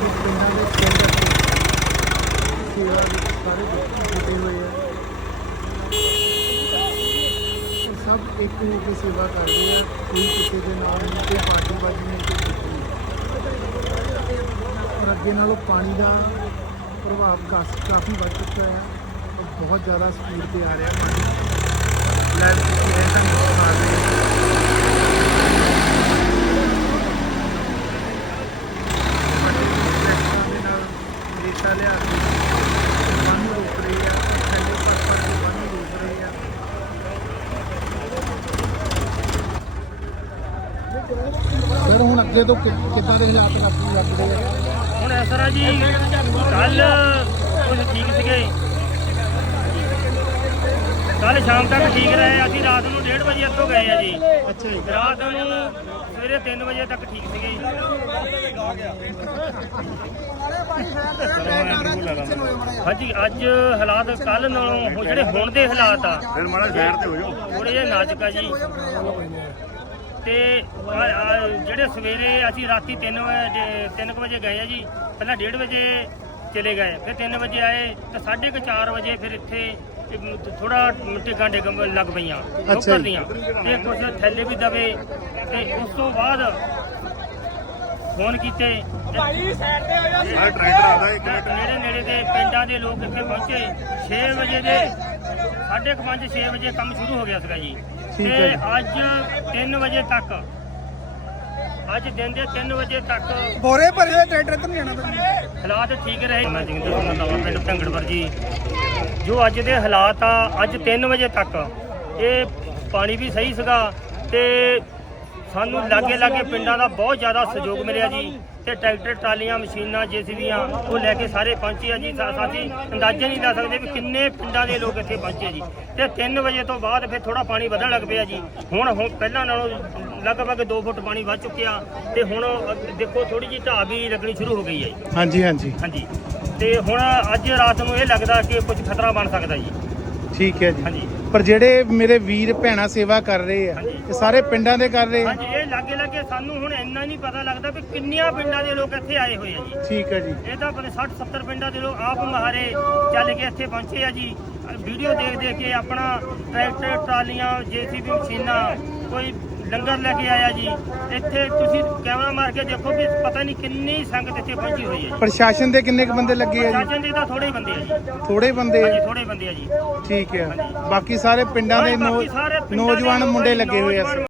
ਪਿੰਡਾਂ ਦੇ ਪਿੰਡ ਸੇਵਾ ਸਾਰੇ ਜੁੜੇ ਹੋਏ ਆ। ਸਭ ਇੱਕ ਹੋ ਕੇ ਸੇਵਾ ਕਰ ਰਹੇ ਆ। ਕੋਈ ਕਿਸੇ ਦੇ ਨਾਲ ਨਹੀਂ, ਕੋਈ ਪਾਰਟੀਬਾਜ਼ੀ ਨਹੀਂ, ਕੋਈ ਕੁਛ ਨਹੀਂ। ਔਰ ਅੱਗੇ ਨਾਲੋਂ ਪਾਣੀ ਦਾ ਪ੍ਰਭਾਵ ਕਾਸ- ਕਾਫੀ ਵੱਧ ਚੁੱਕਾ ਹੈ ਔਰ ਬਹੁਤ ਜ਼ਿਆਦਾ ਸਪੀਡ ਤੇ ਆ ਰਿਹਾ ਪਾਣੀ। ਲੈਵਲ ਫਿਰ ਹੁਣ ਅੱਗੇ ਤੋਂ ਕਿ- ਕਿੱਦਾਂ ਦੇ ਹਾਲਾਤ ਲੱਗ ਲੱਗਦੇ ਆ ਹੁਣ ਇਸ ਤਰ੍ਹਾਂ ਜੀ ਕੱਲ ਕੁਝ ਠੀਕ ਸੀਗੇ। ਕੱਲ ਸ਼ਾਮ ਤੱਕ ਠੀਕ ਰਹੇ ਅਸੀਂ ਰਾਤ ਨੂੰ 1:30 ਵਜੇ ਇੱਥੋਂ ਗਏ ਆ ਜੀ। ਅੱਛਾ ਜੀ। ਰਾਤ ਨੂੰ ਸਵੇਰੇ 3 ਵਜੇ ਤੱਕ ਠੀਕ ਸੀਗੇ ਜੀ। ਹਾਂਜੀ ਅੱਜ ਹਾਲਾਤ ਕੱਲ ਨਾਲੋਂ ਉਹ ਜਿਹੜੇ ਹੁਣ ਦੇ ਹਾਲਾਤ ਆ ਫਿਰ ਮਾੜਾ ਸਾਈਡ ਤੇ ਹੋ ਜਾਓ ਥੋੜੇ ਜਿਹਾ ਨਾਜ਼ੁਕ ਆ ਜੀ। ਤੇ ਜਿਹੜੇ ਸਵੇਰੇ ਅਸੀਂ ਰਾਤੀ 3 ਵਜੇ 3 ਵਜੇ ਗਏ ਆ ਜੀ ਪਹਿਲਾਂ 1:30 ਵਜੇ ਚਲੇ ਗਏ ਫਿਰ 3 ਵਜੇ ਆਏ ਤੇ 4:30 ਵਜੇ ਫਿਰ ਇੱਥੇ ਥੋੜਾ ਟਿਕਾਂ ਡਿੱਗਣ ਲੱਗ ਪਈਆਂ ਜੀ। ਦੀਆਂ। ਤੇ ਕੁਝ ਥੱਲੇ ਵੀ ਦਵੇ ਤੇ ਉਸ ਤੋਂ ਬਾਅਦ ਫੋਨ ਕੀਤੇ ਤੇ ਆ ਟਰੈਕਟਰ ਆਦਾ ਇੱਕ ਮਿੰਟ। ਨੇੜੇ ਨੇੜੇ ਦੇ ਪਿੰਡਾਂ ਦੇ ਲੋਕ ਇੱਥੇ ਪਹੁੰਚੇ 6 ਵਜੇ ਦੇ 5:30 6 ਵਜੇ ਕੰਮ ਸ਼ੁਰੂ ਹੋ ਗਿਆ ਸੀਗਾ ਜੀ। ਠੀਕ ਤੇ ਹੈ ਜੀ। ਅੱਜ 3 ਵਜੇ ਤੱਕ ਅੱਜ ਦਿਨ ਦੇ 3 ਵਜੇ ਤੱਕ ਬੋਰੇ ਭਰੇ ਹੋਏ ਟਰੈਕਟਰ ਇੱਧਰ ਨਹੀਂ ਆਣਾ ਹਾਲਾਤ ਠੀਕ ਰਹੇ। ਮੈਂ ਜਿੰਦਰ ਸਿੰਘ ਦਾ ਪਿੰਡ ਭੰਗੜਵਰ ਜੀ। ਜੋ ਅੱਜ ਦੇ ਹਾਲਾਤ ਆ ਅੱਜ 3 ਵਜੇ ਤੱਕ ਇਹ ਪਾਣੀ ਵੀ ਸਹੀ ਸੀਗਾ ਤੇ ਸਾਨੂੰ ਲਾਗੇ ਲਾਗੇ ਪਿੰਡਾਂ ਦਾ ਬਹੁਤ ਜ਼ਿਆਦਾ ਸਹਿਯੋਗ ਮਿਲਿਆ ਜੀ ਤੇ ਟਰੈਕਟਰ ਟਰਾਲੀਆਂ ਮਸ਼ੀਨਾਂ ਜੇਸੀਬੀਆਂ ਉਹ ਲੈ ਕੇ ਸਾਰੇ ਪਹੁੰਚੇ ਆ ਜੀ। ਸਾਥੀ ਅੰਦਾਜ਼ਾ ਨਹੀਂ ਲਾ ਸਕਦੇ ਵੀ ਕਿੰਨੇ ਪਿੰਡਾਂ ਦੇ ਲੋਕ ਇੱਥੇ ਪਹੁੰਚੇ ਜੀ। ਤੇ 3 ਵਜੇ ਤੋਂ ਬਾਅਦ ਫਿਰ ਥੋੜਾ ਪਾਣੀ ਵਧਣ ਲੱਗ ਪਿਆ ਜੀ। ਹੁਣ ਹੁਣ ਪਹਿਲਾਂ ਨਾਲੋਂ ਲਗਭਗ 2 ਫੁੱਟ ਪਾਣੀ ਵੱਧ ਚੁੱਕਿਆ ਤੇ ਹੁਣ ਦੇਖੋ ਥੋੜੀ ਜਿਹੀ ਢਾਹ ਵੀ ਲੱਗਣੀ ਸ਼ੁਰੂ ਹੋ ਗਈ ਹੈ ਜੀ। ਹਾਂਜੀ ਹਾਂਜੀ। ਹਾਂਜੀ। ਤੇ ਹੁਣ ਅੱਜ ਰਾਤ ਨੂੰ ਇਹ ਲੱਗਦਾ ਕਿ ਕੁਝ ਖਤਰਾ ਬਣ ਸਕਦਾ ਜੀ। ਠੀਕ ਹੈ ਜੀ। ਹਾਂਜੀ। ਪਰ ਜਿਹੜੇ ਮੇਰੇ ਵੀਰ ਭੈਣਾ ਸੇਵਾ ਕਰ ਰਹੇ ਆ। ਇਹ ਸਾਰੇ ਪਿੰਡਾਂ ਦੇ ਕਰ ਰਹੇ ਆ। ਹਾਂਜੀ ਇਹ ਲਾਗੇ ਲਾਗੇ ਸਾਨੂੰ ਹੁਣ ਇੰਨਾ ਨਹੀਂ ਪਤਾ ਲੱਗਦਾ ਵੀ ਕਿੰਨੀਆਂ ਪਿੰਡਾਂ ਦੇ ਲੋਕ ਇੱਥੇ ਆਏ ਹੋਏ ਆ ਜੀ। ਠੀਕ ਹੈ ਜੀ। ਇਹ ਤਾਂ ਆਪਣੇ 60 70 ਪਿੰਡਾਂ ਦੇ ਲੋਕ ਆਪ ਮਹਾਰੇ ਚੱਲ ਕੇ ਇੱਥੇ ਪਹੁੰਚੇ ਆ ਜੀ। ਵੀਡੀਓ ਦੇਖ ਦੇਖ ਕੇ ਆਪਣਾ ਟਰੈਕਟਰ ਟਰਾਲੀਆਂ ਜੀਸੀਬੀ ਮਸ਼ੀਨਾਂ ਕੋਈ ਲੰਗਰ ਲੈ ਕੇ ਆਇਆ ਜੀ। ਇੱਥੇ ਤੁਸੀਂ ਕੈਮਰਾ ਮਾਰ ਕੇ ਦੇਖੋ ਵੀ ਪਤਾ ਨਹੀਂ ਕਿੰਨੀ ਸੰਗਤ ਇੱਥੇ ਪਹੁੰਚੀ ਹੋਈ ਹੈ ਪ੍ਰਸ਼ਾਸਨ ਦੇ ਕਿੰਨੇ ਕੁ ਬੰਦੇ ਲੱਗੇ ਆ ਜੀ? ਚਾਚਨ ਦੇ ਤਾਂ ਥੋੜੇ ਹੀ ਬੰਦੇ ਆ ਜੀ। ਥੋੜੇ ਬੰਦੇ ਹਾਂਜੀ ਆ ਥੋੜੇ ਬੰਦੇ ਆ ਜੀ। ਠੀਕ ਹੈ। ਬਾਕੀ ਸਾਰੇ ਪਿੰਡਾਂ ਦੇ ਬਾਕੀ ਨੌ- ਸਾਰੇ ਪਿੰਡਾਂ ਦੇ ਨੌਜਵਾਨ ਮੁੰਡੇ ਲੱਗੇ ਹੋਏ ਆ। ਨੌਜਵਾਨ